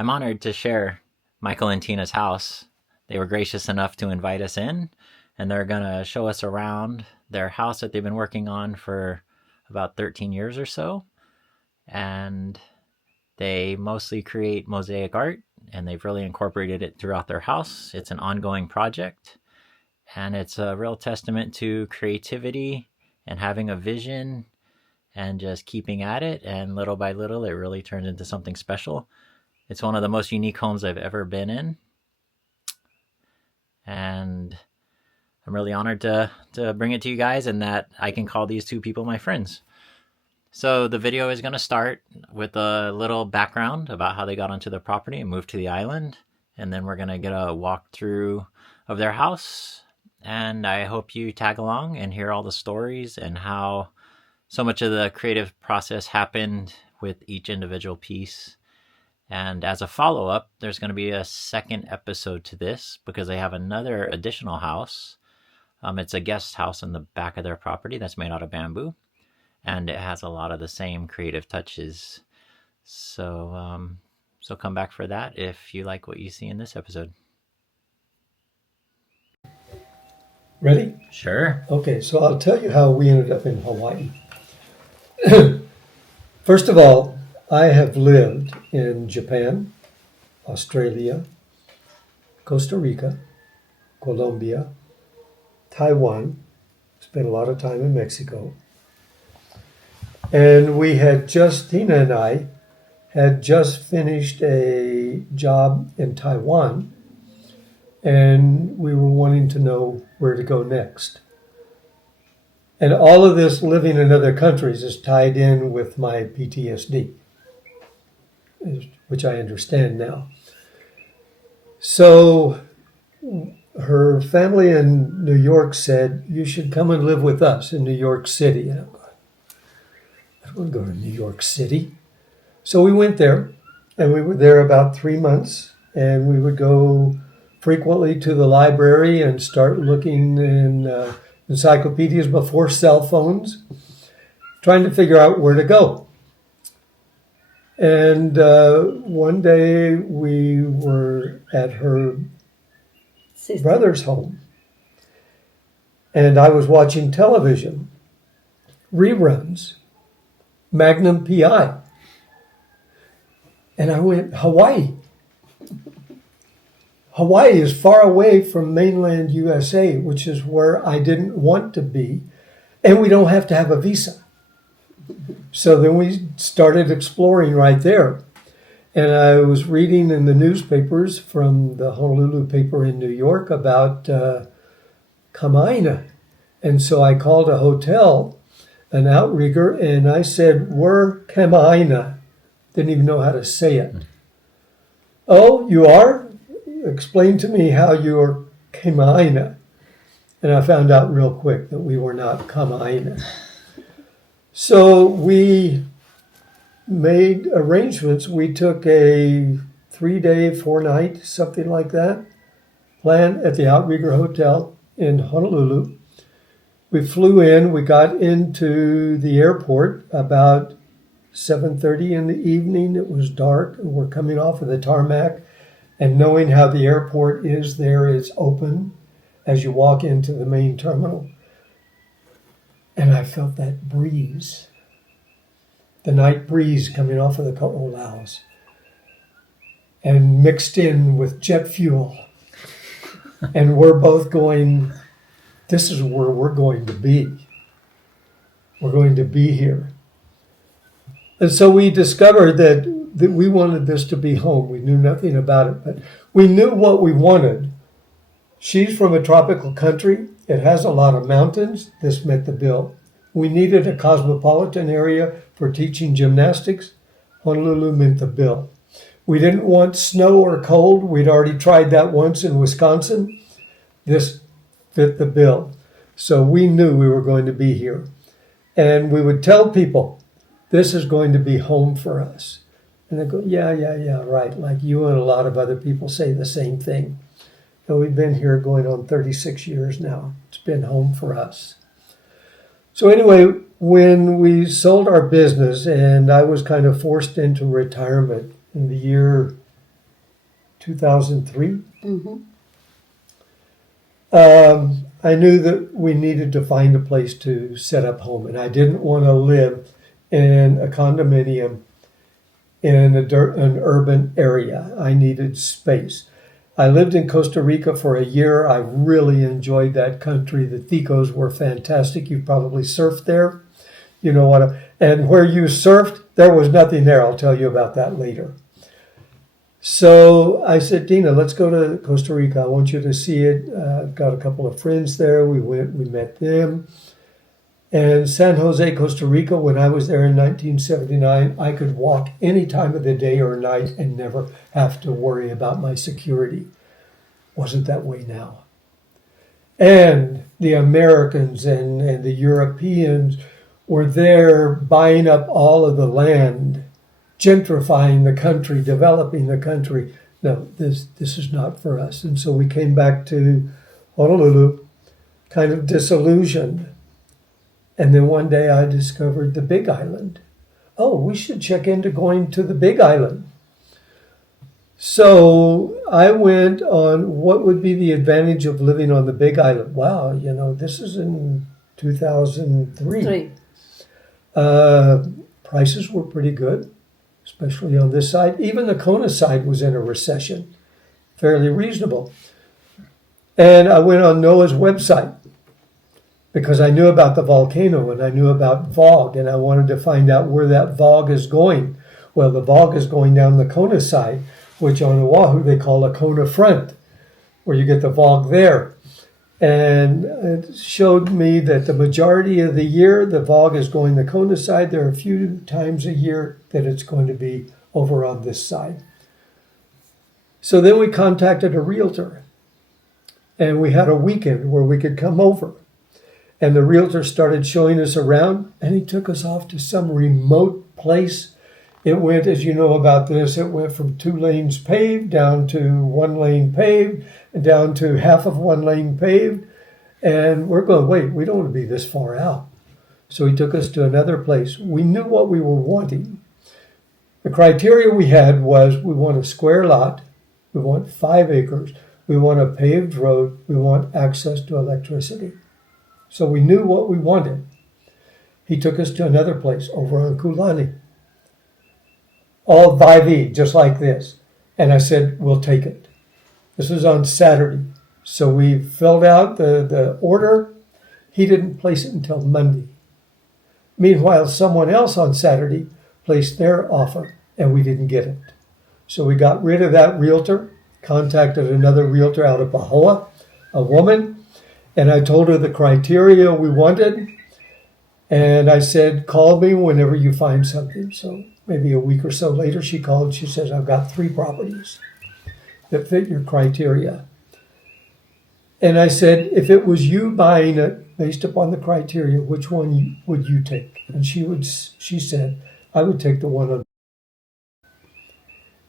I'm honored to share Michael and Tina's house. They were gracious enough to invite us in, and they're going to show us around their house that they've been working on for about 13 years or so. And they mostly create mosaic art, and they've really incorporated it throughout their house. It's an ongoing project, and it's a real testament to creativity and having a vision and just keeping at it. And little by little, it really turns into something special. It's one of the most unique homes I've ever been in. And I'm really honored to bring it to you guys, and that I can call these two people my friends. So the video is going to start with a little background about how they got onto the property and moved to the island. And then we're going to get a walkthrough of their house. And I hope you tag along and hear all the stories and how so much of the creative process happened with each individual piece. And as a follow-up, there's going to be a second episode to this because they have another additional house. It's a guest house in the back of their property that's made out of bamboo. And it has a lot of the same creative touches. So come back for that if you like what you see in this episode. Ready? Sure. Okay, so I'll tell you how we ended up in Hawaii. First of all, I have lived in Japan, Australia, Costa Rica, Colombia, Taiwan, spent a lot of time in Mexico. And Tina and I had just finished a job in Taiwan, and we were wanting to know where to go next. And all of this living in other countries is tied in with my PTSD, which I understand now. So her family in New York said, you should come and live with us in New York City. And I'm going, I don't want to go to New York City. So we went there, and we were there about 3 months, and we would go frequently to the library and start looking in encyclopedias before cell phones, trying to figure out where to go. And one day we were at her brother's home, and I was watching television, reruns, Magnum PI. And I went, Hawaii. Hawaii is far away from mainland USA, which is where I didn't want to be, and we don't have to have a visa. So then we started exploring right there. And I was reading in the newspapers from the Honolulu paper in New York about Kamaina. And so I called a hotel, an outrigger, and I said, we're Kamaina. Didn't even know how to say it. Oh, you are? Explain to me how you're Kamaina. And I found out real quick that we were not Kamaina. So we made arrangements. We took a 3-day, 4-night, something like that, plan at the Outrigger Hotel in Honolulu. We flew in. We got into the airport about 7:30 in the evening. It was dark. We're coming off of the tarmac, and knowing how the airport is there, it's open as you walk into the main terminal. And I felt that breeze, the night breeze coming off of the Ko'olaus, and mixed in with jet fuel. And we're both going, this is where we're going to be. We're going to be here. And so we discovered that we wanted this to be home. We knew nothing about it, but we knew what we wanted. She's from a tropical country. It has a lot of mountains. This met the bill. We needed a cosmopolitan area for teaching gymnastics. Honolulu met the bill. We didn't want snow or cold. We'd already tried that once in Wisconsin. This fit the bill. So we knew we were going to be here. And we would tell people, this is going to be home for us. And they go, yeah, right. Like you and a lot of other people say the same thing. And we've been here going on 36 years now. It's been home for us. So anyway, when we sold our business and I was kind of forced into retirement in the year 2003. Mm-hmm. I knew that we needed to find a place to set up home, and I didn't want to live in a condominium in an urban area. I needed space. I lived in Costa Rica for a year. I really enjoyed that country. The Ticos were fantastic. You probably surfed there. You know what? And where you surfed, there was nothing there. I'll tell you about that later. So I said, Dina, let's go to Costa Rica. I want you to see it. I've got a couple of friends there. We went, we met them. And San Jose, Costa Rica, when I was there in 1979, I could walk any time of the day or night and never have to worry about my security. Wasn't that way now. And the Americans and the Europeans were there buying up all of the land, gentrifying the country, developing the country. No, this is not for us. And so we came back to Honolulu, kind of disillusioned. And then one day I discovered the Big Island. Oh, we should check into going to the Big Island. So I went on what would be the advantage of living on the Big Island. Wow, you know, this is in 2003. Prices were pretty good, especially on this side. Even the Kona side was in a recession, fairly reasonable. And I went on NOAA's website because I knew about the volcano and I knew about fog, and I wanted to find out where that fog is going. Well, the fog is going down the Kona side, which on Oahu they call a Kona front, where you get the fog there. And it showed me that the majority of the year, the fog is going the Kona side. There are a few times a year that it's going to be over on this side. So then we contacted a realtor, and we had a weekend where we could come over. And the realtor started showing us around, and he took us off to some remote place. It went, as you know about this, it went from 2 lanes paved down to 1 lane paved and down to half of 1 lane paved. And we're going, wait, we don't want to be this far out. So he took us to another place. We knew what we were wanting. The criteria we had was we want a square lot, we want 5 acres, we want a paved road, we want access to electricity. So we knew what we wanted. He took us to another place over on Kulani. All 5E, just like this. And I said, we'll take it. This was on Saturday. So we filled out the order. He didn't place it until Monday. Meanwhile, someone else on Saturday placed their offer, and we didn't get it. So we got rid of that realtor, contacted another realtor out of Pahoa, a woman, and I told her the criteria we wanted. And I said, call me whenever you find something. So maybe a week or so later, she called. She says, I've got 3 properties that fit your criteria. And I said, if it was you buying it based upon the criteria, which one would you take? And she said, I would take the one on.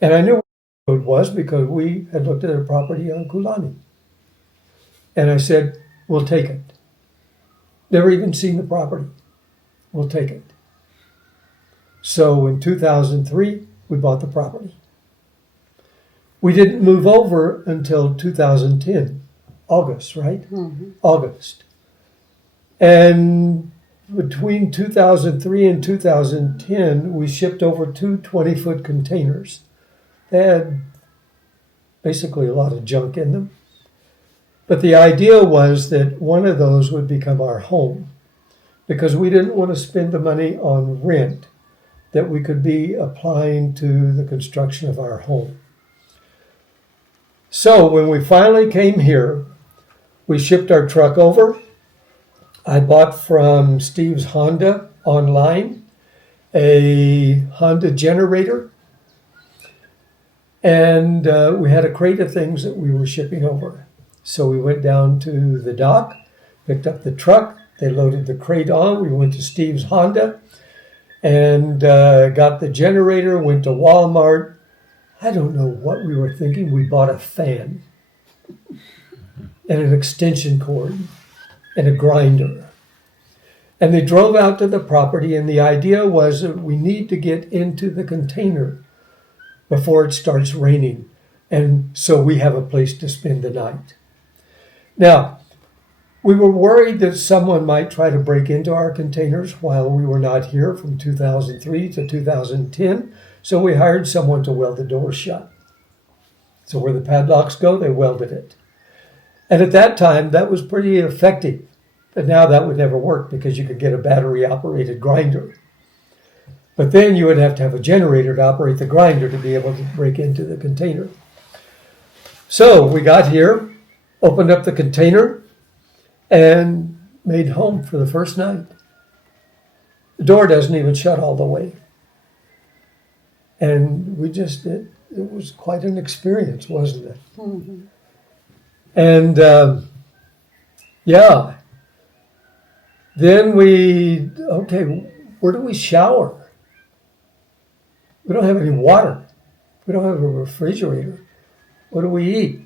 And I knew what it was because we had looked at a property on Kulani. And I said, we'll take it. Never even seen the property. We'll take it. So in 2003, we bought the property. We didn't move over until 2010, August, right? Mm-hmm. August. And between 2003 and 2010, we shipped over 2 20-foot containers. They had basically a lot of junk in them. But the idea was that one of those would become our home because we didn't want to spend the money on rent, that we could be applying to the construction of our home. So when we finally came here, we shipped our truck over. I bought from Steve's Honda online a Honda generator, and we had a crate of things that we were shipping over. So we went down to the dock, picked up the truck, they loaded the crate on, we went to Steve's Honda, and got the generator, went to Walmart. I don't know what we were thinking. We bought a fan and an extension cord and a grinder. And they drove out to the property, and the idea was that we need to get into the container before it starts raining. And so we have a place to spend the night. Now, we were worried that someone might try to break into our containers while we were not here from 2003 to 2010. So we hired someone to weld the door shut. So where the padlocks go, they welded it. And at that time, that was pretty effective. But now that would never work because you could get a battery-operated grinder. But then you would have to have a generator to operate the grinder to be able to break into the container. So we got here, opened up the container, and made home for the first night. The door doesn't even shut all the way. And it was quite an experience, wasn't it? Mm-hmm. And yeah, then where do we shower? We don't have any water. We don't have a refrigerator. What do we eat?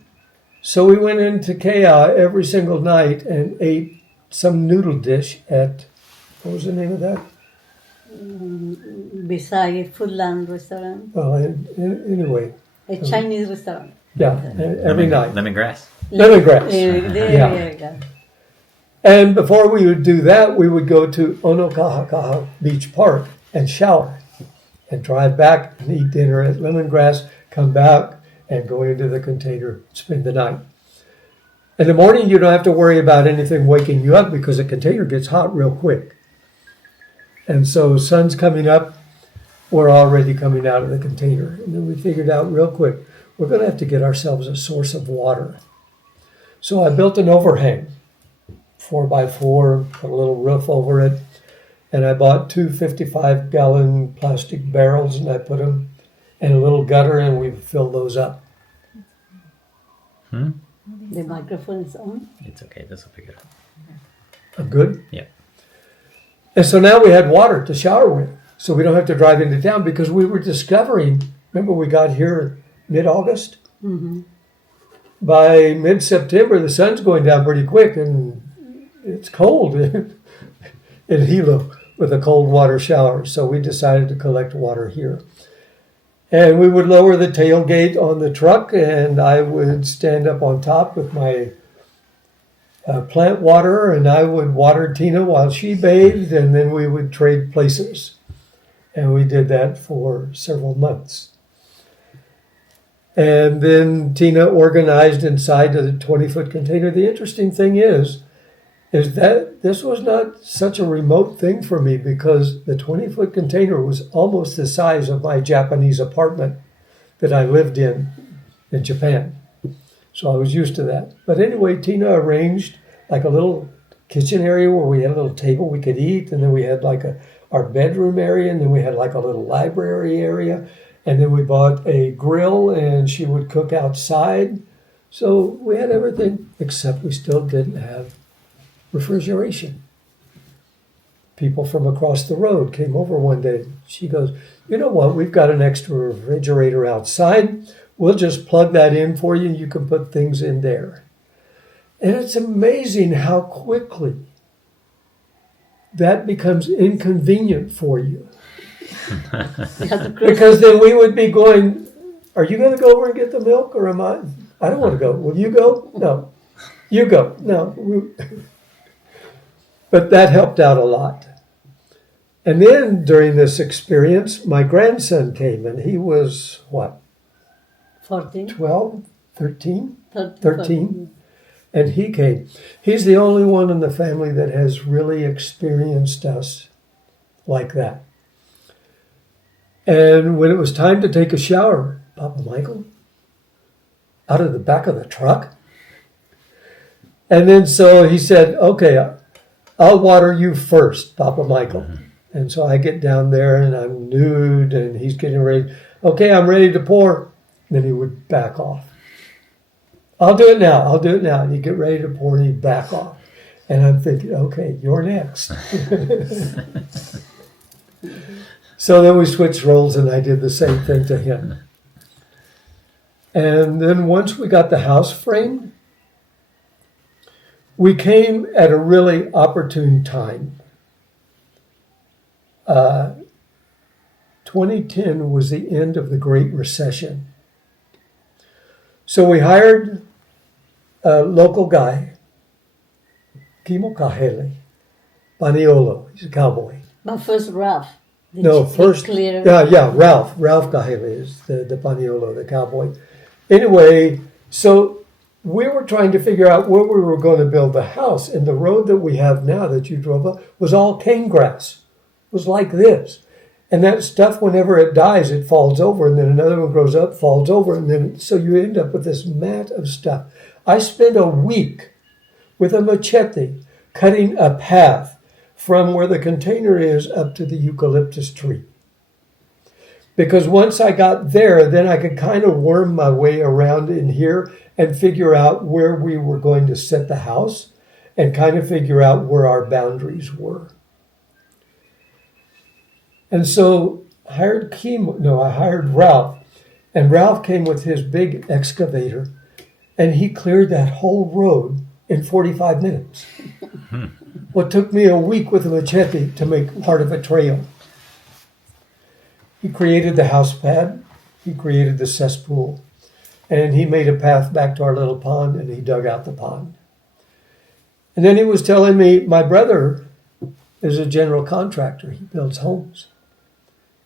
So we went into Kea every single night and ate some noodle dish at, what was the name of that? Beside Foodland restaurant, Well, anyway, a Chinese restaurant. yeah, every night. Lemongrass. Lemongrass. There you go. And before we would do that, we would go to Onokahakaha Beach Park and shower and drive back and eat dinner at Lemongrass, come back and go into the container, spend the night. In the morning, you don't have to worry about anything waking you up because the container gets hot real quick. And so sun's coming up, we're already coming out of the container. And then we figured out real quick, we're going to have to get ourselves a source of water. So I built an overhang, 4x4, put a little roof over it. And I bought two 55-gallon plastic barrels and I put them in a little gutter and we filled those up. The microphone is on. It's okay. This will pick it up. I'm good? Yeah. And so now we had water to shower with. So we don't have to drive into town because we were discovering, remember we got here mid-August? Mm-hmm. By mid-September, the sun's going down pretty quick and it's cold in Hilo with a cold water shower. So we decided to collect water here. And we would lower the tailgate on the truck and I would stand up on top with my plant water and I would water Tina while she bathed and then we would trade places. And we did that for several months. And then Tina organized inside of the 20-foot container. The interesting thing is that this was not such a remote thing for me because the 20-foot container was almost the size of my Japanese apartment that I lived in Japan. So I was used to that. But anyway, Tina arranged like a little kitchen area where we had a little table we could eat, and then we had like our bedroom area, and then we had like a little library area, and then we bought a grill, and she would cook outside. So we had everything, except we still didn't have refrigeration. People from across the road came over one day. She goes, you know what, we've got an extra refrigerator outside. We'll just plug that in for you. You can put things in there. And it's amazing how quickly that becomes inconvenient for you. Because then we would be going, are you going to go over and get the milk or am I? I don't want to go. Will you go? No. You go. No. But that helped out a lot. And then during this experience, my grandson came and he was, what? 14? 12? 13? 13. 13. And he came. He's the only one in the family that has really experienced us like that. And when it was time to take a shower, Papa Michael, out of the back of the truck. And then so he said, okay, I'll water you first, Papa Michael. Mm-hmm. And so I get down there and I'm nude and he's getting ready. Okay, I'm ready to pour. And then he would back off. I'll do it now. And he'd get ready to pour and he'd back off. And I'm thinking, okay, you're next. So then we switched roles and I did the same thing to him. And then once we got the house framed, we came at a really opportune time. 2010 was the end of the Great Recession. So we hired a local guy, Kimo Kahele, Paniolo. He's a cowboy. But first, Ralph. No, first, Clear. Ralph. Ralph Kahele is the Paniolo, the cowboy. Anyway, so we were trying to figure out where we were going to build the house. And the road that we have now that you drove up was all cane grass. It was like this. And that stuff, whenever it dies, it falls over. And then another one grows up, falls over. And then, so you end up with this mat of stuff. I spent a week with a machete cutting a path from where the container is up to the eucalyptus tree. Because once I got there, then I could kind of worm my way around in here and figure out where we were going to set the house and kind of figure out where our boundaries were. And so I hired Ralph. And Ralph came with his big excavator and he cleared that whole road in 45 minutes. What took me a week with a machete to make part of a trail. He created the house pad, he created the cesspool, and he made a path back to our little pond, and he dug out the pond. And then he was telling me, my brother is a general contractor. He builds homes.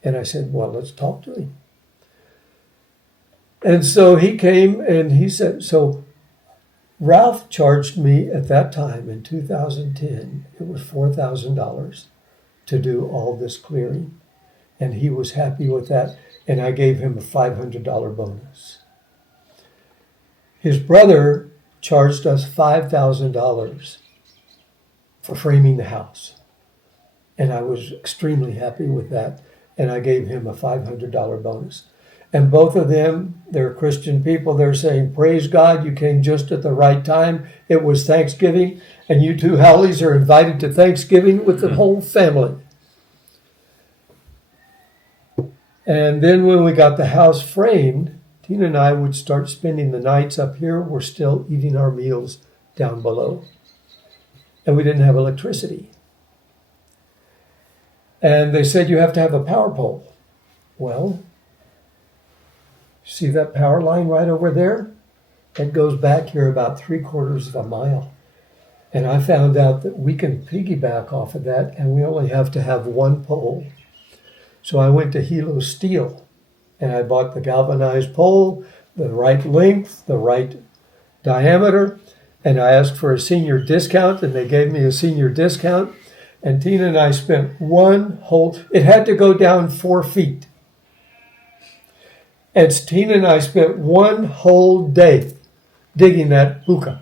And I said, well, let's talk to him. And so he came and he said, so Ralph charged me at that time in 2010, it was $4,000 to do all this clearing. And he was happy with that, and I gave him a $500 bonus. His brother charged us $5,000 for framing the house. And I was extremely happy with that, and I gave him a $500 bonus. And both of them, they're Christian people, they're saying, praise God, you came just at the right time. It was Thanksgiving, and you two Howleys are invited to Thanksgiving with the whole family. And then when we got the house framed, Tina and I would start spending the nights up here. We're still eating our meals down below. And we didn't have electricity. And they said, you have to have a power pole. Well, see that power line right over there? It goes back here about 3/4 of a mile. And I found out that we can piggyback off of that, and we only have to have one pole. So I went to Hilo Steel, and I bought the galvanized pole, the right length, the right diameter, and I asked for a senior discount, and they gave me a senior discount. And Tina and I spent it had to go down 4 feet. And Tina and I spent one whole day digging that buka.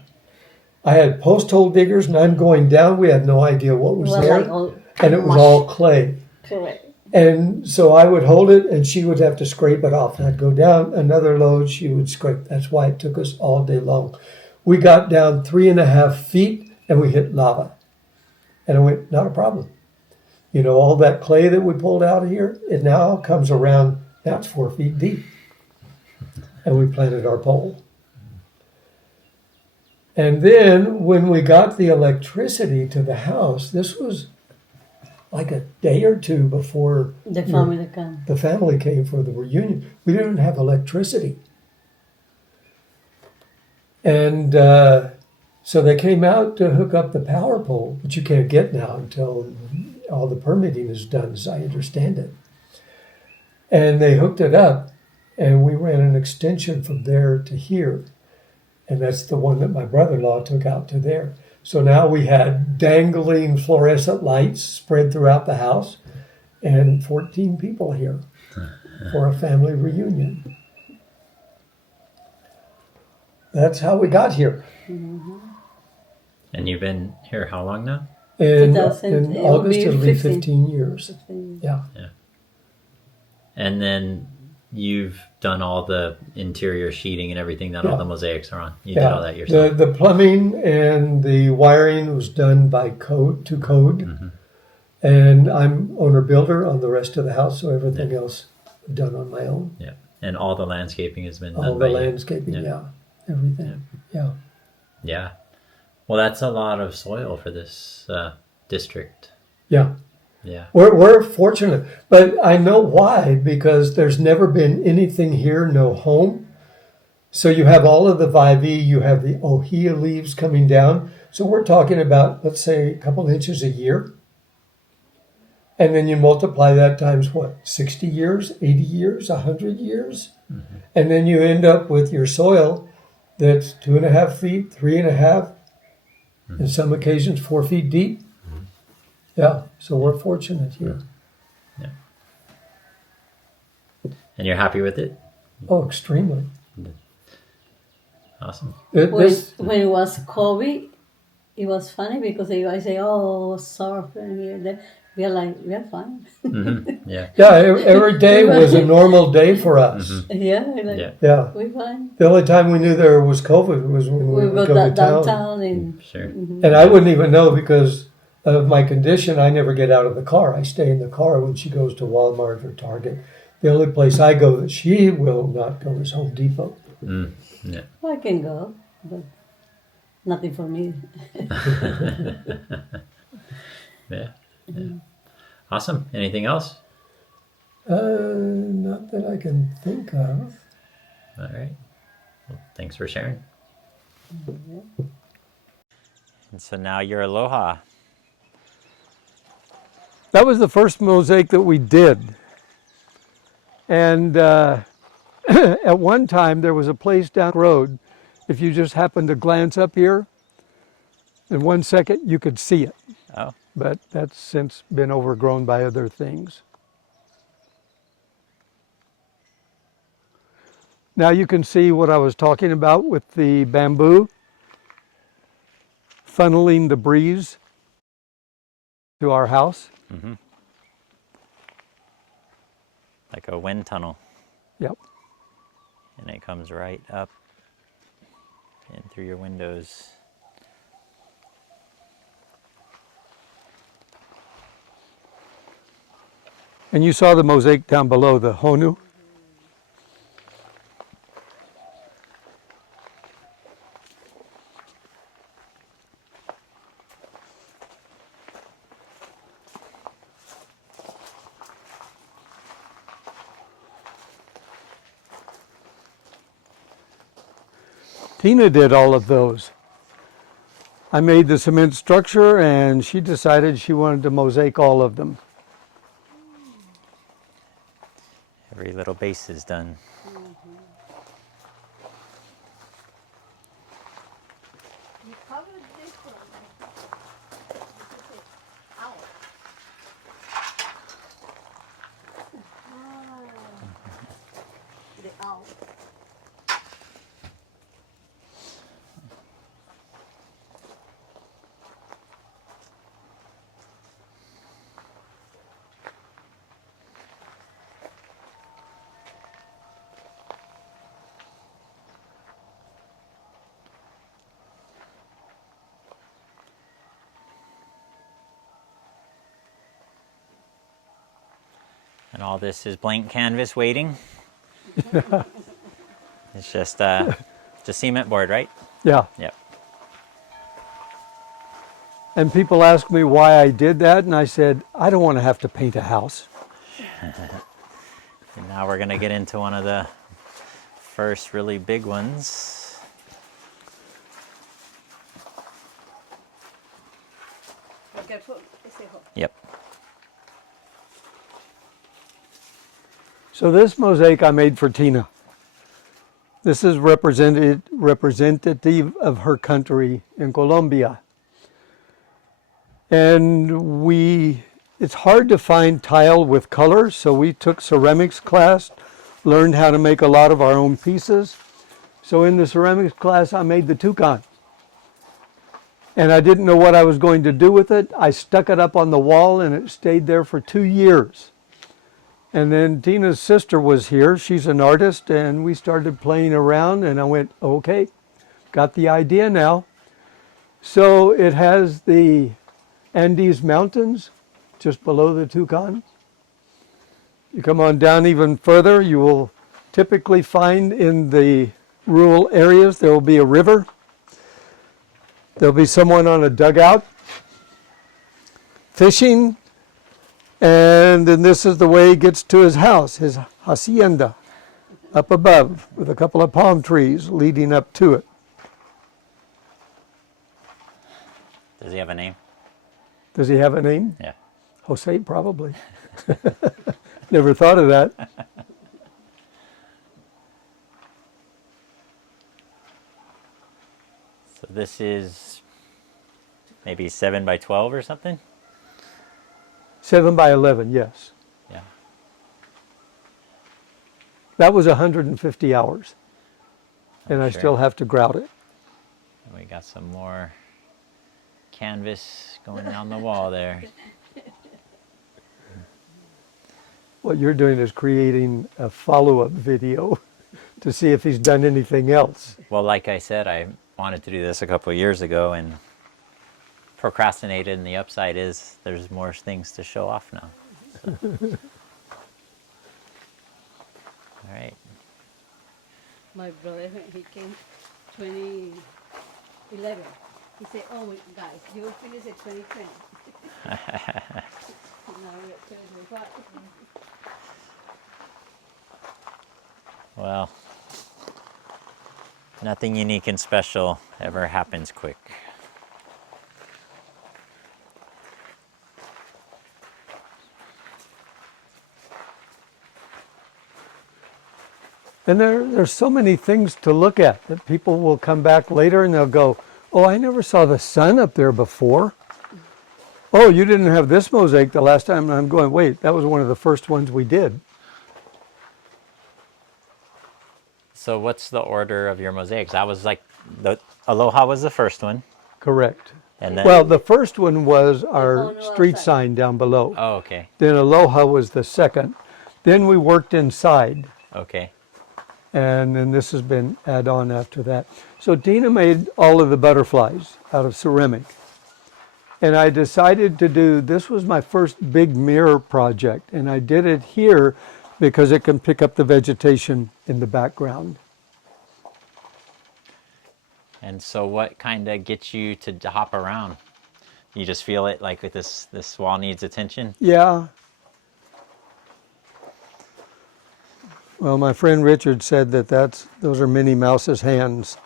I had post hole diggers, and I'm going down. We had no idea what was there, and it was all clay. Correct. And so I would hold it, and she would have to scrape it off. And I'd go down another load, she would scrape. That's why it took us all day long. We got down 3.5 feet, and we hit lava. And I went, not a problem. You know, all that clay that we pulled out of here, it now comes around, now it's 4 feet deep. And we planted our pole. And then when we got the electricity to the house, this was like a day or two before The family came. the family came for the reunion. We didn't have electricity. And so they came out to hook up the power pole, which you can't get now until all the permitting is done, as I understand it. And they hooked it up, and we ran an extension from there to here. And that's the one that my brother-in-law took out to there. So now we had dangling fluorescent lights spread throughout the house and 14 people here for a family reunion. That's how we got here. And you've been here how long now? In 2000, August, it'll be 15. 15 years. Yeah. And then you've done all the interior sheeting and everything that all the mosaics are on. You did all that yourself. The plumbing and the wiring was done by code. Mm-hmm. And I'm owner-builder on the rest of the house, so everything else done on my own. Yeah. And all the landscaping has been done All by the you. landscaping, everything. Yeah. Yeah. Well, that's a lot of soil for this district. Yeah. Yeah. We're fortunate, but I know why, because there's never been anything here, no home. So you have all of the vivy, you have the ohia leaves coming down. So we're talking about, let's say, a couple inches a year. And then you multiply that times what, 60 years, 80 years, 100 years? Mm-hmm. And then you end up with your soil that's 2.5 feet, 3.5, in some occasions 4 feet deep. Mm-hmm. Yeah, so we're fortunate here. Yeah. And you're happy with it? Oh, extremely. Awesome. When it was COVID, it was funny because they always say, "Oh, surf," and here, there. We are like, we are fine. Mm-hmm. Yeah. Yeah, every day was a normal day for us. Mm-hmm. Yeah, we're like, Yeah. Yeah. we're fine. The only time we knew there was COVID was when we We would go go to town. downtown and Sure. And I wouldn't even know because of my condition. I never get out of the car. I stay in the car when she goes to Walmart or Target. The only place I go that she will not go is Home Depot. Mm. Yeah. I can go, but nothing for me. Yeah. Yeah. Awesome. Anything else? Not that I can think of. All right. Well, thanks for sharing. And so now you're Aloha. That was the first mosaic that we did. And at one time, there was a place down the road. If you just happened to glance up here, in 1 second, you could see it. Oh. But that's since been overgrown by other things. Now you can see what I was talking about with the bamboo, funneling the breeze to our house. Mm-hmm. Like a wind tunnel. Yep. And it comes right up and through your windows. And you saw the mosaic down below, the honu. Tina did all of those. I made the cement structure and she decided she wanted to mosaic all of them. Every little base is done. You covered this one. The owl. And all this is blank canvas waiting. It's just cement board, right? Yeah. Yep. And people ask me why I did that, and I said, I don't want to have to paint a house. And now we're gonna get into one of the first really big ones. Yep. So this mosaic I made for Tina. This is representative of her country in Colombia. And it's hard to find tile with color, so we took ceramics class, learned how to make a lot of our own pieces. So in the ceramics class, I made the toucan. And I didn't know what I was going to do with it. I stuck it up on the wall and it stayed there for 2 years. And then Tina's sister was here. She's an artist, and we started playing around, and I went, okay, got the idea now. So it has the Andes Mountains just below the toucan. You come on down even further, you will typically find in the rural areas there will be a river. There'll be someone on a dugout fishing. And then this is the way he gets to his house, his hacienda. up above with a couple of palm trees leading up to it. Does he have a name? Does he have a name? Yeah. Jose, probably. Never thought of that. So this is maybe 7 by 12 or something? 7 by 11, yes. Yeah. That was 150 hours. And I sure. still have to grout it. And we got some more canvas going down the wall there. What you're doing is creating a follow-up video to see if he's done anything else. Well, like I said, I wanted to do this a couple of years ago and procrastinated, and the upside is there's more things to show off now. So. All right. My brother, he came 2011. He said, oh, guys, you will finish it 2020. Now we're at 2025. Well, nothing unique and special ever happens quick. And there's so many things to look at that people will come back later and they'll go, oh, I never saw the sun up there before. Oh, you didn't have this mosaic the last time. And I'm going, wait, that was one of the first ones we did. So what's the order of your mosaics? That was like, the Aloha was the first one. Correct. And then, Well, the first one was our Oh, no, street outside. sign down below. oh, okay, Then Aloha was the second. Then we worked inside. okay. And then this has been add on after that. So Dina made all of the butterflies out of ceramic. And I decided to do, this was my first big mirror project. And I did it here because it can pick up the vegetation in the background. And so what kind of gets you to hop around? You just feel it like this wall needs attention? Yeah. Well, my friend Richard said that those are Minnie Mouse's hands.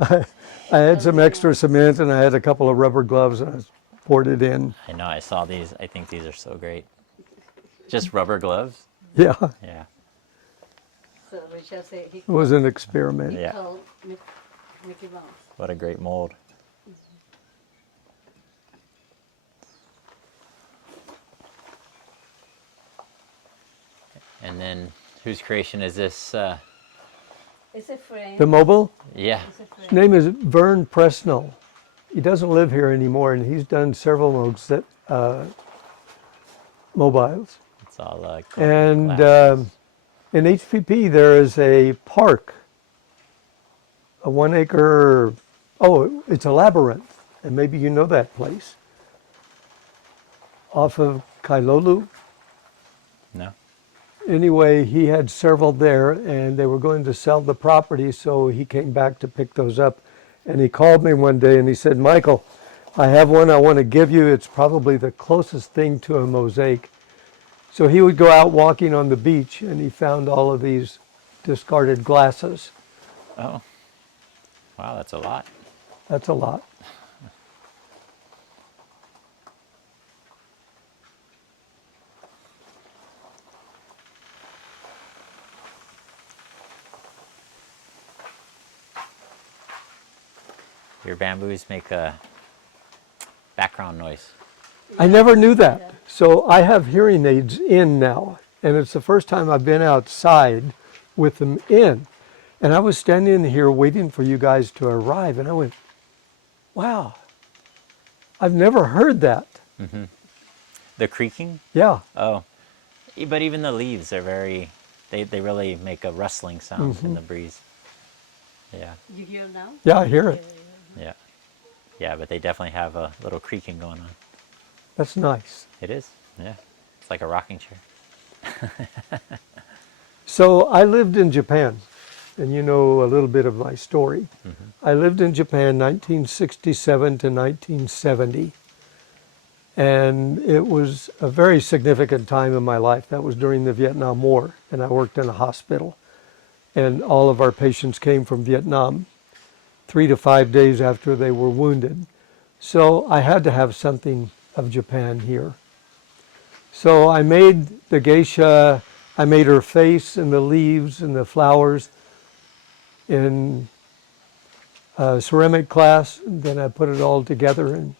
I had some extra cement and I had a couple of rubber gloves and I poured it in. I know, I saw these. I think these are so great. Just rubber gloves? Yeah, Yeah. So Richard said he it was an experiment. Yeah. called Mickey Mouse. What a great mold. And then whose creation is this? It's a friend. The mobile, Yeah. It's a his friend. name is Vern Presnell. He doesn't live here anymore and he's done several mobiles. It's all And glass. in HPP there is a park, a 1 acre, oh, it's a labyrinth. And maybe you know that place. Off of Kailolu. No? Anyway, he had several there and they were going to sell the property, so he came back to pick those up. And he called me one day and he said, Michael, I have one I want to give you. It's probably the closest thing to a mosaic. So he would go out walking on the beach and he found all of these discarded glasses. Oh. Wow, that's a lot. That's a lot. Your bamboos make a background noise. I never knew that. So I have hearing aids in now, and it's the first time I've been outside with them in. And I was standing here waiting for you guys to arrive, and I went, wow, I've never heard that. The creaking? Yeah, Oh. But even the leaves are very, they really make a rustling sound in the breeze. Yeah. You hear now? yeah, I hear it. Yeah. Yeah, but they definitely have a little creaking going on. That's nice. It is. Yeah. It's like a rocking chair. So I lived in Japan, and you know a little bit of my story. I lived in Japan 1967 to 1970. And it was a very significant time in my life. That was during the Vietnam War, and I worked in a hospital. And all of our patients came from Vietnam 3 to 5 days after they were wounded. So I had to have something of Japan here. So I made the geisha, I made her face and the leaves and the flowers in a ceramic class. And then I put it all together and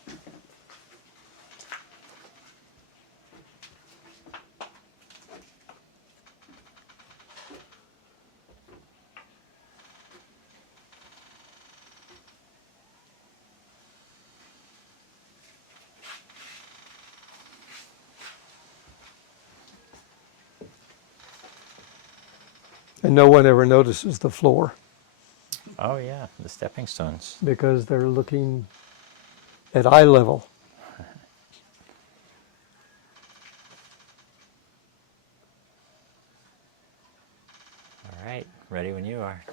no one ever notices the floor Oh yeah, the stepping stones. because they're looking at eye level. All right, ready when you are.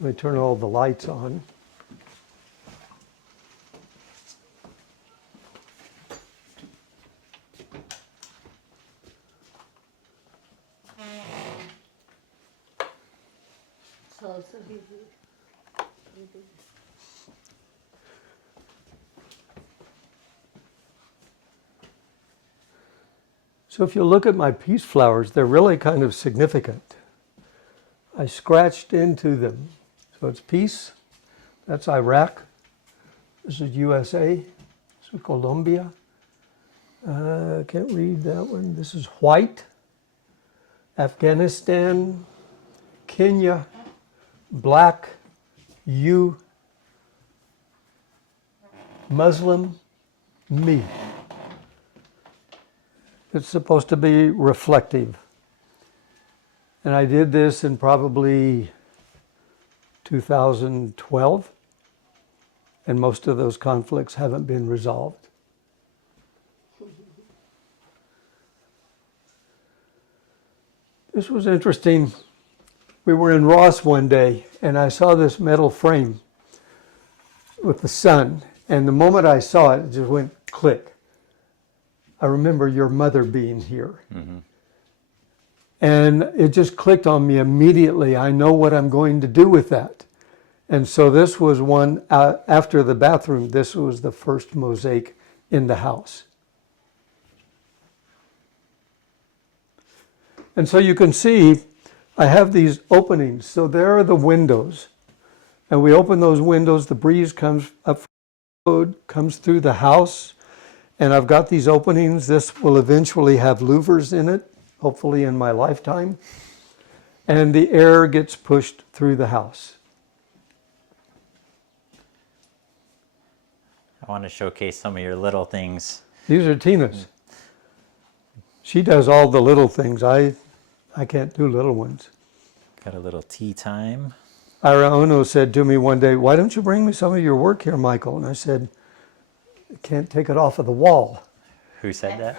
Let me turn all the lights on. So he did. So if you look at my peace flowers, they're really kind of significant. I scratched into them. So it's peace, that's Iraq, this is USA, this is Colombia. I can't read that one. This is white, Afghanistan, Kenya, black, you, Muslim, me. It's supposed to be reflective. And I did this in probably 2012, and most of those conflicts haven't been resolved. This was interesting. We were in Ross one day, and I saw this metal frame with the sun, and the moment I saw it, it just went click. I remember your mother being here. Mm-hmm. And it just clicked on me immediately. I know what I'm going to do with that. And so this was one, after the bathroom, this was the first mosaic in the house. And so you can see, I have these openings. So there are the windows. And we open those windows, the breeze comes up from the road, comes through the house. And I've got these openings. This will eventually have louvers in it, hopefully in my lifetime. And the air gets pushed through the house. I want to showcase some of your little things. These are Tina's. She does all the little things. I can't do little ones. Got a little tea time. Ira Ono said to me one day, "Why don't you bring me some of your work here, Michael?" And I said, "I can't take it off of the wall." Who said that?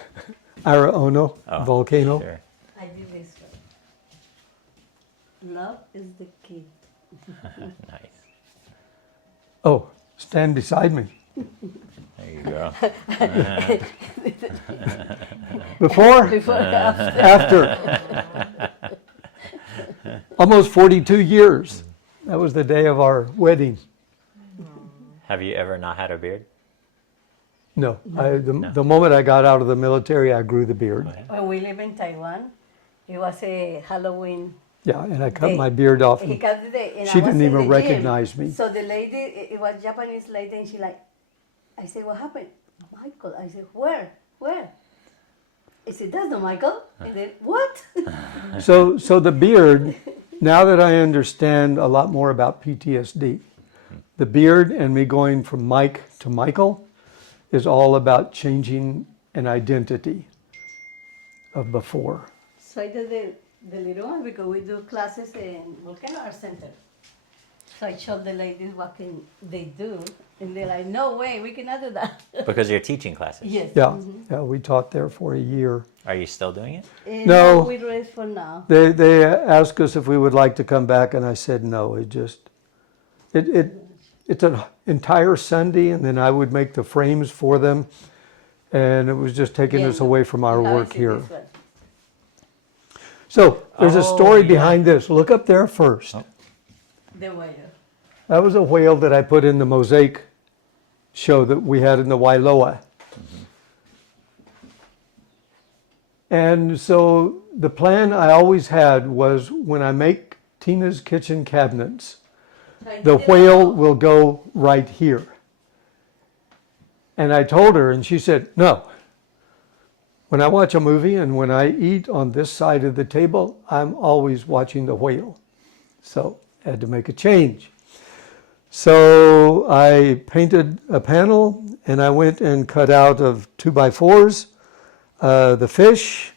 Ira Ono, Volcano. Sure. I do this one. Love is the key. Nice. Oh, stand beside me. There you go. Before? Before after. After. Almost 42 years. That was the day of our wedding. Have you ever not had a beard? No, the moment I got out of the military, I grew the beard. Oh, yeah? When we live in Taiwan, it was a Halloween. Yeah, and I cut day. my beard off. He cut the day, and She I was didn't in even the gym. recognize me. So the lady, it was Japanese lady, and she like, I said, "What happened?" "Michael." I said, "Where? Where?" I said, "That's not Michael." And then, "What?" So the beard, now that I understand a lot more about PTSD, the beard and me going from Mike to Michael is all about changing an identity of before. So I did the little one because we do classes in Volcano Art Center. So I showed the ladies what can they do, and they're like, "No way, we cannot do that." Because you're teaching classes. Yes. Yeah, yeah, we taught there for a year. Are you still doing it? No. We rest for now. They asked us if we would like to come back, and I said no. It's an entire Sunday, and then I would make the frames for them, and it was just taking us away from our work here. So there's a story behind this. Look up there first. Oh. The whale. That was a whale that I put in the Mosaic show that we had in the Wailoa. And so the plan I always had was when I make Tina's kitchen cabinets, the whale will go right here. And I told her, and she said, no. When I watch a movie and when I eat on this side of the table, I'm always watching the whale. So I had to make a change. So I painted a panel and I went and cut out of 2x4s the fish,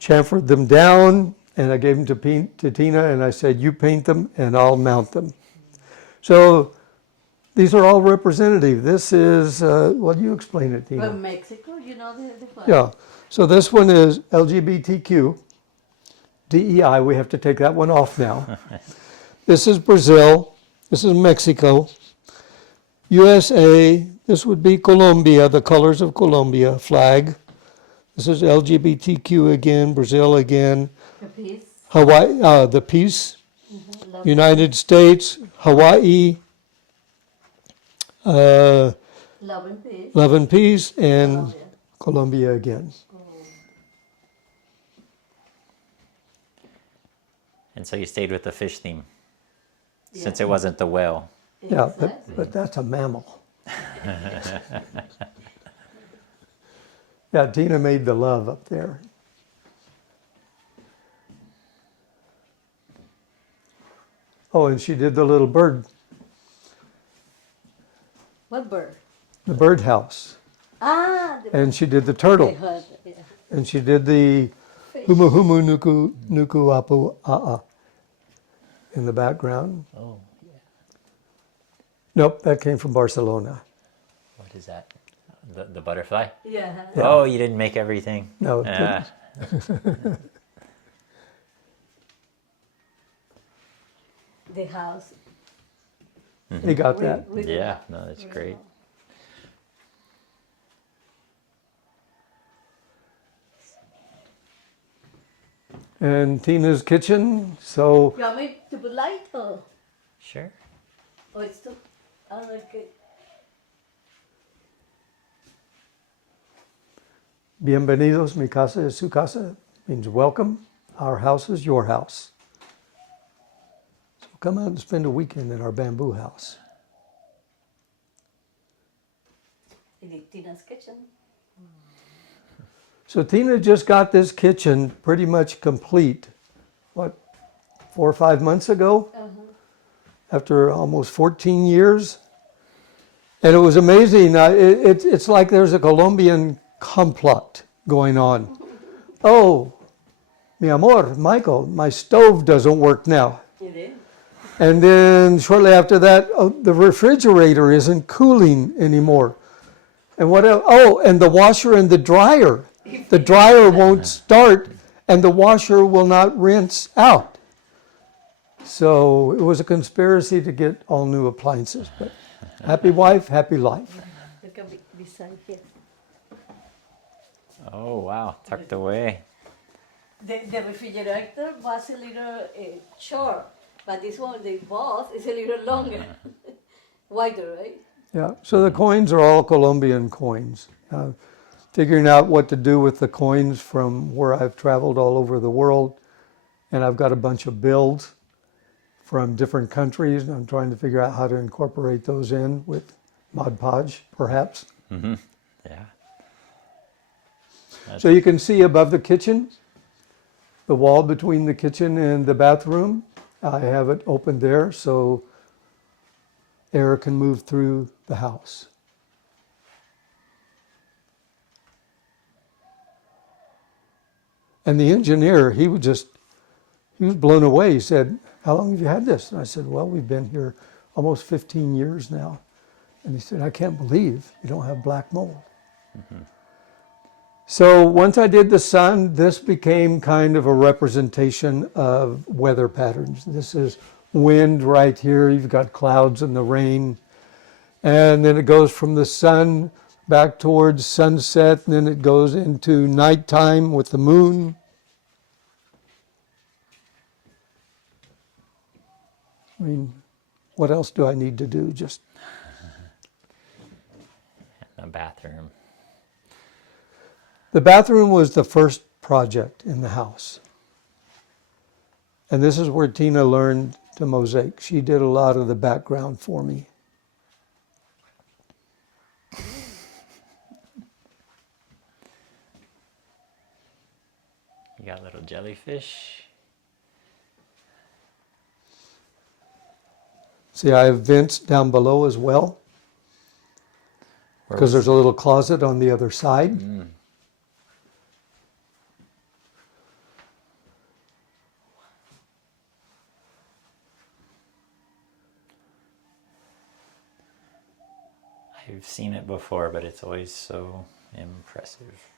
chamfered them down, and I gave them to Tina, and I said, you paint them and I'll mount them. So these are all representative. This is, well, you explain it, Tina. From Mexico, you know the flag? Yeah. So this one is LGBTQ, DEI. We have to take that one off now. This is Brazil. This is Mexico. USA. This would be Colombia, the colors of Colombia flag. This is LGBTQ again, Brazil again. The peace. Hawaii, the peace. United States, Hawaii, Love and peace. love and peace, and Colombia. Colombia again. And so you stayed with the fish theme, since it wasn't the whale. Yeah, Exactly. but that's a mammal. Yeah, Tina made the love up there. Oh, and she did the little bird, What bird? the birdhouse. Ah, the And she did the turtle. I heard, yeah. And she did the humu humu nuku nuku apu a in the background. Oh, yeah. Nope, that came from Barcelona. What is that? The butterfly? Yeah. Yeah. Oh, you didn't make everything? No, it Ah, The house. He got that. yeah, no, that's great. And Tina's kitchen. So You want me to put light or Sure. it's too? I like it. bienvenidos, mi casa es su casa, means welcome. Our house is your house. So come out and spend a weekend in our bamboo house. In Tina's kitchen. So Tina just got this kitchen pretty much complete, 4 or 5 months ago, after almost 14 years. And it was amazing. It's like there's a Colombian complot going on. Oh, mi amor, Michael, my stove doesn't work now. It is. And then shortly after that, oh, the refrigerator isn't cooling anymore. And what else? Oh, and the washer and the dryer. The dryer won't start and the washer will not rinse out. So it was a conspiracy to get all new appliances. But happy wife, happy life. Look at beside here. Oh, wow, tucked away. The refrigerator was a little short, but this one, the boss, is a little longer. Wider, right? Yeah, so the coins are all Colombian coins. Figuring out what to do with the coins from where I've traveled all over the world. And I've got a bunch of bills from different countries. And I'm trying to figure out how to incorporate those in with Mod Podge, perhaps. Mm-hmm. Yeah. So you can see above the kitchen, the wall between the kitchen and the bathroom. I have it open there so air can move through the house. And the engineer, he was blown away. He said, how long have you had this? And I said, well, we've been here almost 15 years now. And he said, I can't believe you don't have black mold. So once I did the sun, this became kind of a representation of weather patterns. This is wind right here. You've got clouds and the rain. And then it goes from the sun back towards sunset, and then it goes into nighttime with the moon. I mean, what else do I need to do? Just A bathroom. the bathroom was the first project in the house. And this is where Tina learned to mosaic. She did a lot of the background for me. You got little jellyfish. See, I have vents down below as well, because there's a little closet on the other side. I've seen it before, but it's always so impressive.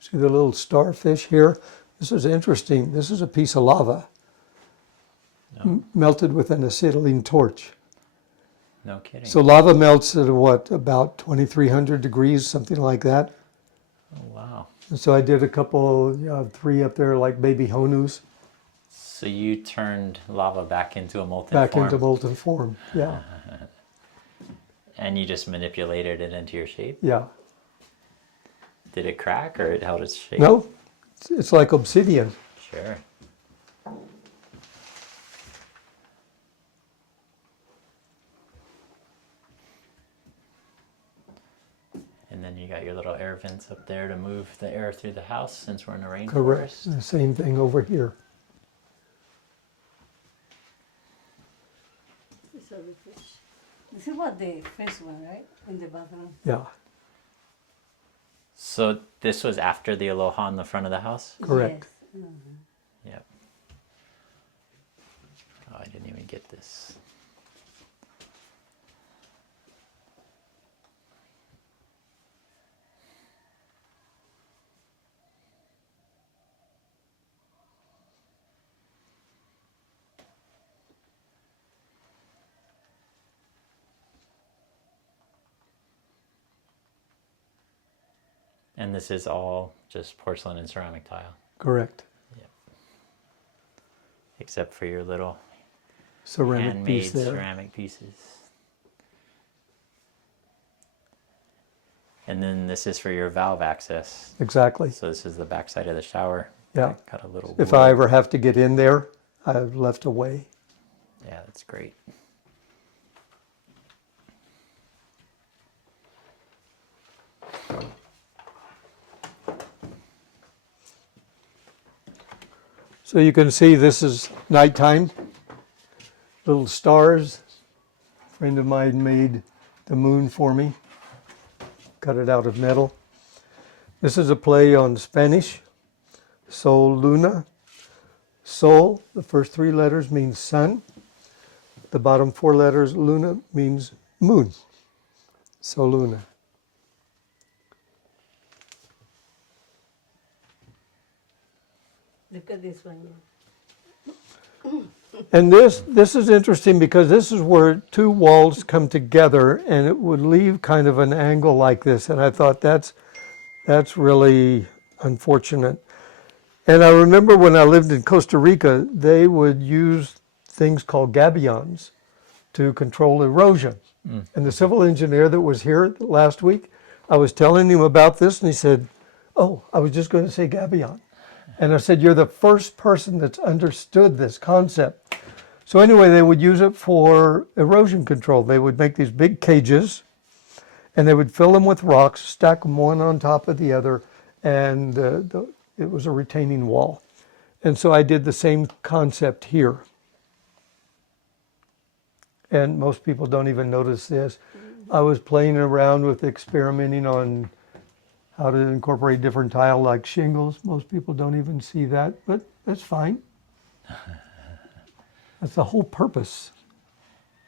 See the little starfish here? This is interesting. This is a piece of lava melted with an acetylene torch. No kidding. So lava melts at what, about 2,300 degrees, something like that. Oh, wow. And so I did a couple, 3 up there like baby honus. So you turned lava back into a molten Back form. into molten form, yeah. And you just manipulated it into your shape? Yeah. Did it crack or it held its shape? No, it's like obsidian. Sure. And then you got your little air vents up there to move the air through the house since we're in a rainforest. Correct. The same thing over here. These are the fish. This is what the first one, right? In the bathroom. Yeah, So this was after the aloha in the front of the house? correct. Yes. Yep. Oh, I didn't even get this. And this is all just porcelain and ceramic tile, Correct. except for your little Ceramic handmade piece there. ceramic pieces. And then this is for your valve access. Exactly. So this is the back side of the shower. Yeah. Got a little. If wood. I ever have to get in there, I've left a way. Yeah, that's great. So you can see this is nighttime. Little stars. A friend of mine made the moon for me. Cut it out of metal. This is a play on Spanish. Sol Luna. Sol, the first 3 letters means sun. The bottom 4 letters, Luna, means moon. Sol Luna. Look at this one. And this is interesting because this is where 2 walls come together and it would leave kind of an angle like this. And I thought that's really unfortunate. And I remember when I lived in Costa Rica, they would use things called gabions to control erosion. And the civil engineer that was here last week, I was telling him about this and he said, oh, I was just going to say gabion. And I said, you're the first person that's understood this concept. So anyway, they would use it for erosion control. They would make these big cages and they would fill them with rocks, stack them one on top of the other, and it was a retaining wall. And so I did the same concept here. And most people don't even notice this. I was playing around with experimenting on how to incorporate different tile like shingles. Most people don't even see that, but that's fine. That's the whole purpose.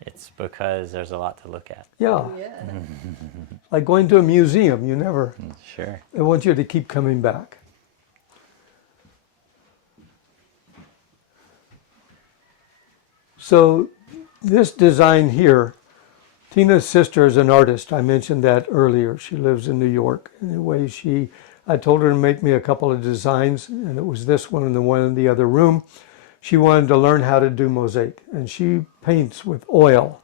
It's because there's a lot to look at. Yeah, Yeah. like going to a museum. You never, Sure. they want you to keep coming back. So this design here, Tina's sister is an artist. I mentioned that earlier. She lives in New York. Anyway, I told her to make me a couple of designs, and it was this one and the one in the other room. She wanted to learn how to do mosaic, and she paints with oil.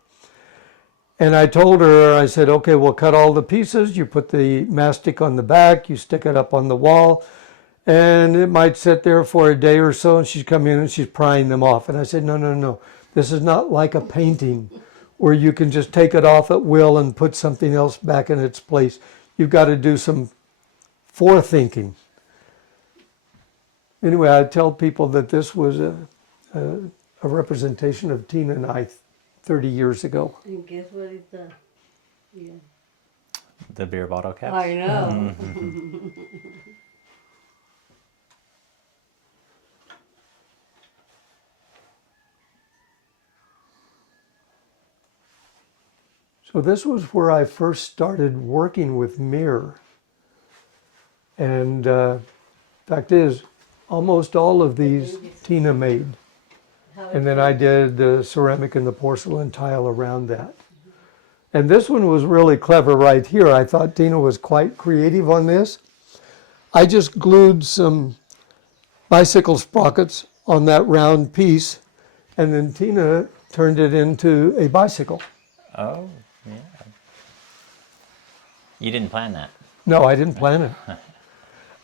And I told her, I said, okay, we'll cut all the pieces. You put the mastic on the back, you stick it up on the wall, and it might sit there for a day or so, and she's coming in and she's prying them off. And I said, no, no, no. This is not like a painting where you can just take it off at will and put something else back in its place. You've got to do some forethinking. Anyway, I tell people that this was a representation of Tina and I 30 years ago. And guess what it does? Yeah. The beer bottle caps. I know. So this was where I first started working with mirror. And fact is, almost all of these Tina made. And then I did the ceramic and the porcelain tile around that. And this one was really clever right here. I thought Tina was quite creative on this. I just glued some bicycle sprockets on that round piece, and then Tina turned it into a bicycle. Oh, yeah. You didn't plan that. No, I didn't plan it.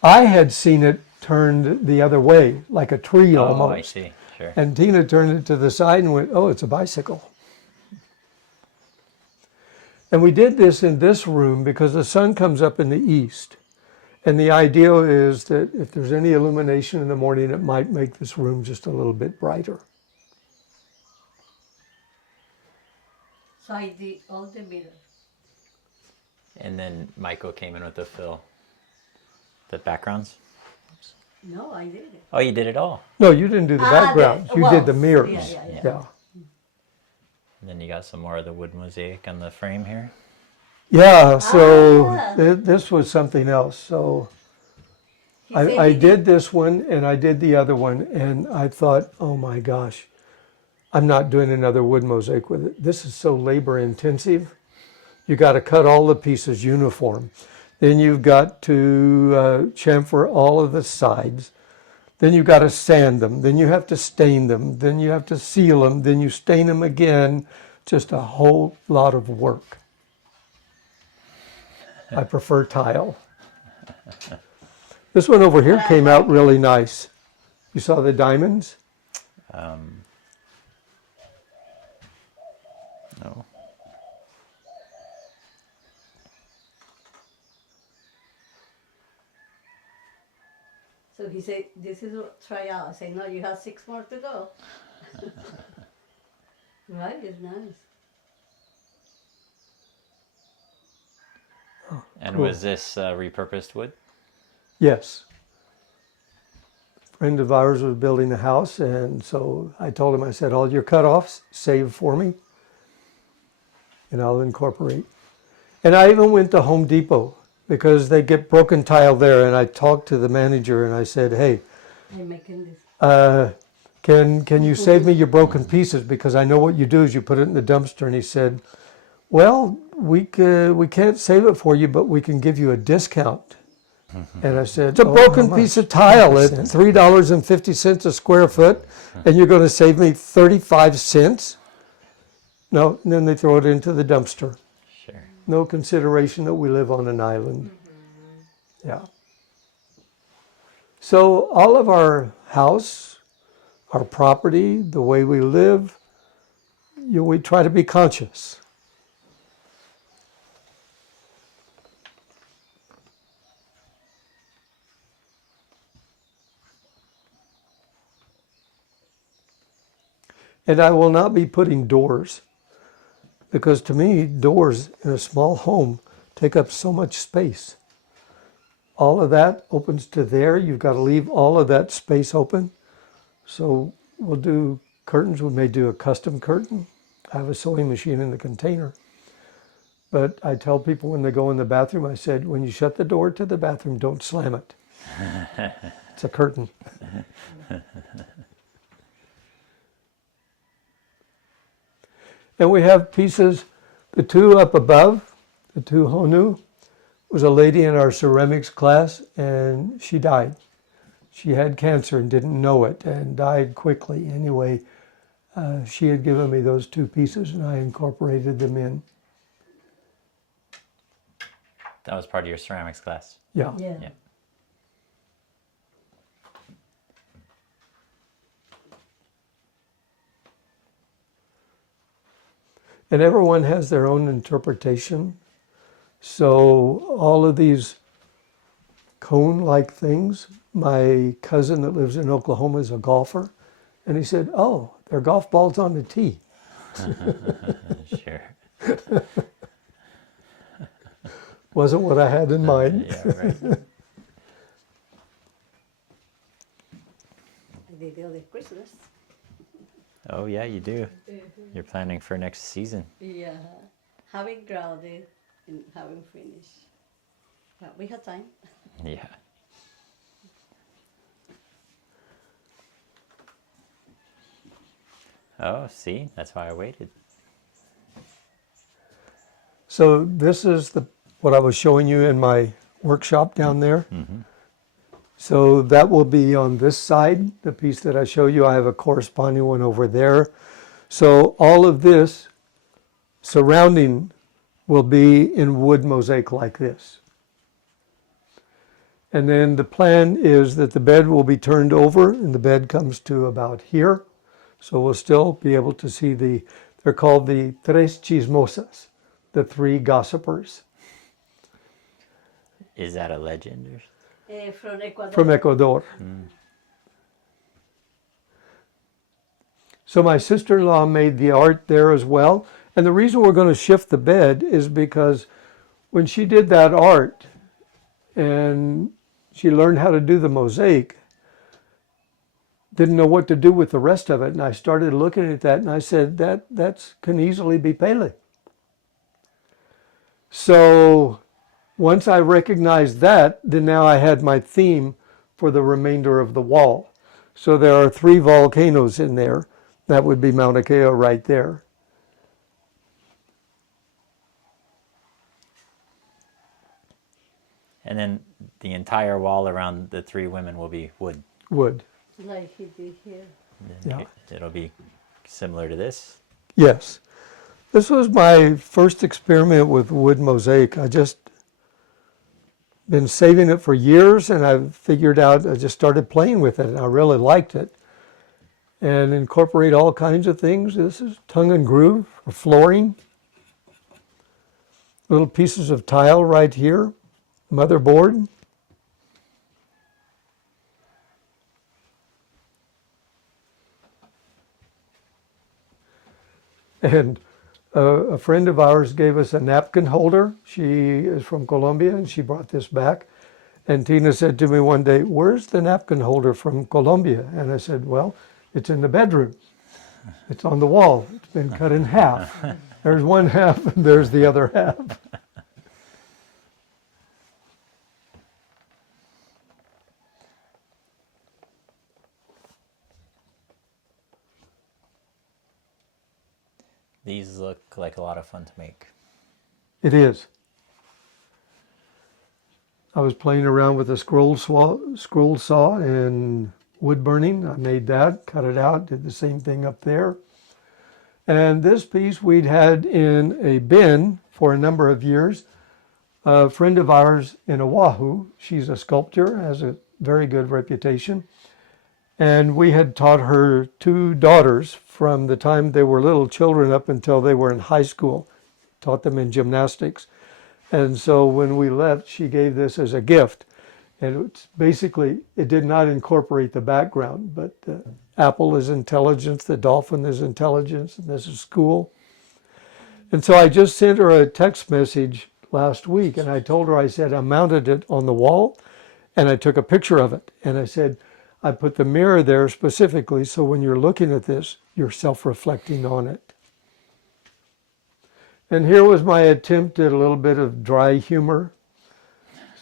I had seen it turned the other way, like a tree almost. Oh, I see. Sure. And Tina turned it to the side and went, oh, it's a bicycle. And we did this in this room because the sun comes up in the east. And the idea is that if there's any illumination in the morning, it might make this room just a little bit brighter. So I did all the mirrors. And then Michael came in with the fill. The backgrounds. No, I did it. Oh, you did it all. No, you didn't do the background. You did the mirrors. Yeah. And then you got some more of the wood mosaic on the frame here. Yeah, so Ah. this was something else. So He said I he did this one and I did the other one, and I thought, oh my gosh, I'm not doing another wood mosaic with it. This is so labor intensive. You got to cut all the pieces uniform. Then you've got to chamfer all of the sides. Then you've got to sand them. Then you have to stain them. Then you have to seal them. Then you stain them again. Just a whole lot of work. I prefer tile. This one over here came out really nice. You saw the diamonds? No. So he said, this is a tryout. I said, no, you have 6 more to go. Right, it's nice. And Cool. was this repurposed wood? Yes. A friend of ours was building a house, and so I told him, I said, all your cutoffs, save for me, and I'll incorporate. And I even went to Home Depot because they get broken tile there, and I talked to the manager and I said, hey, I'm making this. can you save me your broken pieces, because I know what you do is you put it in the dumpster. And he said, well, we can't save it for you, but we can give you a discount. And I said, it's a broken piece of tile at $3.50 a square foot, and you're going to save me 35 cents? No, and then they throw it into the dumpster. Sure. No consideration that we live on an island. Yeah. So all of our house, our property, the way we live, we try to be conscious. And I will not be putting doors. Because to me, doors in a small home take up so much space. All of that opens to there. You've got to leave all of that space open. So we'll do curtains. We may do a custom curtain. I have a sewing machine in the container. But I tell people when they go in the bathroom, I said, when you shut the door to the bathroom, don't slam it. It's a curtain. And we have pieces, the two up above, the two Honu, was a lady in our ceramics class, and she died. She had cancer and didn't know it and died quickly. Anyway, she had given me those two pieces, and I incorporated them in. That was part of your ceramics class. Yeah. Yeah. Yeah. And everyone has their own interpretation. So all of these cone-like things, my cousin that lives in Oklahoma is a golfer, and he said, oh, they're golf balls on the tee. Sure. Wasn't what I had in mind. Yeah, right. I did the other Christmas. Oh, yeah, you do. You're planning for next season. Yeah. Having grounded and having finished. But we had time. Yeah. Oh, see? That's why I waited. So this is what I was showing you in my workshop down there. Mm-hmm. So that will be on this side, the piece that I show you. I have a corresponding one over there. So all of this surrounding will be in wood mosaic like this. And then the plan is that the bed will be turned over, and the bed comes to about here. So we'll still be able to see they're called the tres chismosas, the three gossipers. Is that a legend? Or... From Ecuador. From Ecuador. So my sister-in-law made the art there as well. And the reason we're going to shift the bed is because when she did that art and she learned how to do the mosaic, didn't know what to do with the rest of it. And I started looking at that and I said, that can easily be Pele. So once I recognized that, then now I had my theme for the remainder of the wall. So there are three volcanoes in there. That would be Mauna Kea right there. And then the entire wall around the three women will be wood. Wood. Like he did here. Yeah. It'll be similar to this. Yes. This was my first experiment with wood mosaic. I just been saving it for years, and I figured out, I just started playing with it, and I really liked it. And incorporate all kinds of things. This is tongue and groove for flooring. Little pieces of tile right here. Motherboard. And a friend of ours gave us a napkin holder. She is from Colombia, and she brought this back. And Tina said to me one day, where's the napkin holder from Colombia? And I said, well, it's in the bedroom. It's on the wall. It's been cut in half. There's one half, and there's the other half. These look like a lot of fun to make. It is. I was playing around with a scroll saw and wood burning. I made that, cut it out, did the same thing up there. And this piece we'd had in a bin for a number of years. A friend of ours in Oahu, she's a sculptor, has a very good reputation. And we had taught her two daughters from the time they were little children up until they were in high school, taught them in gymnastics. And so when we left, she gave this as a gift. And it's basically, it did not incorporate the background, but the apple is intelligence, the dolphin is intelligence, and this is school. And so I just sent her a text message last week, and I told her, I said, I mounted it on the wall, and I took a picture of it. And I said, I put the mirror there specifically so when you're looking at this, you're self-reflecting on it. And here was my attempt at a little bit of dry humor.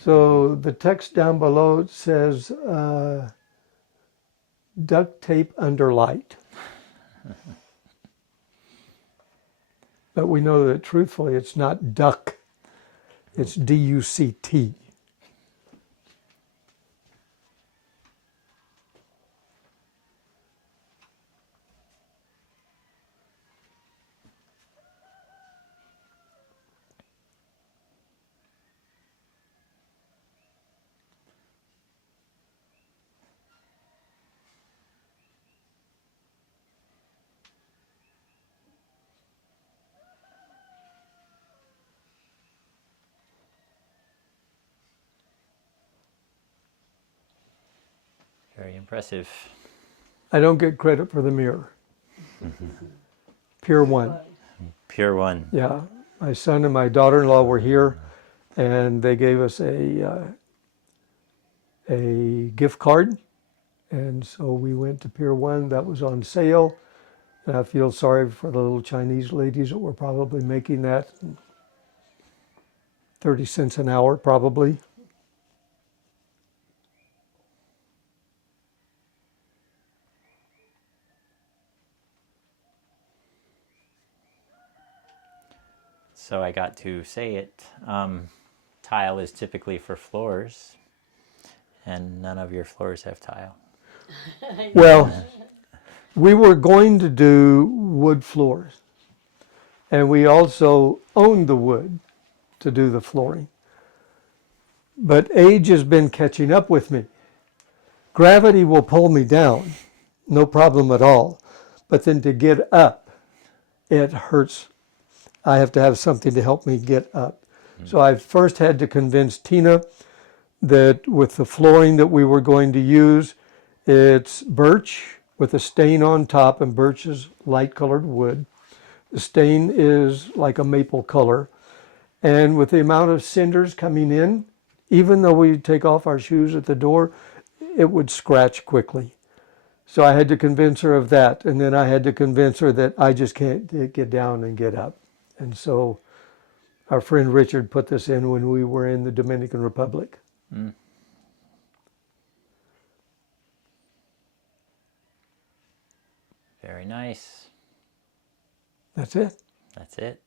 So the text down below says, duct tape under light. But we know that truthfully it's not duck, it's D-U-C-T. Very impressive. I don't get credit for the mirror. Pier 1. Pure one. Yeah. My son and my daughter-in-law were here, and they gave us a gift card. And so we went to Pier 1. That was on sale. And I feel sorry for the little Chinese ladies that were probably making that 30 cents an hour, probably. So I got to say it. Tile is typically for floors, and none of your floors have tile. Well, we were going to do wood floors. And we also owned the wood to do the flooring. But age has been catching up with me. Gravity will pull me down, no problem at all. But then to get up, it hurts. I have to have something to help me get up. So I first had to convince Tina that with the flooring that we were going to use, it's birch with a stain on top, and birch is light colored wood. The stain is like a maple color. And with the amount of cinders coming in, even though we take off our shoes at the door, it would scratch quickly. So I had to convince her of that. And then I had to convince her that I just can't get down and get up. And so our friend Richard put this in when we were in the Dominican Republic. Mm. Very nice. That's it. That's it.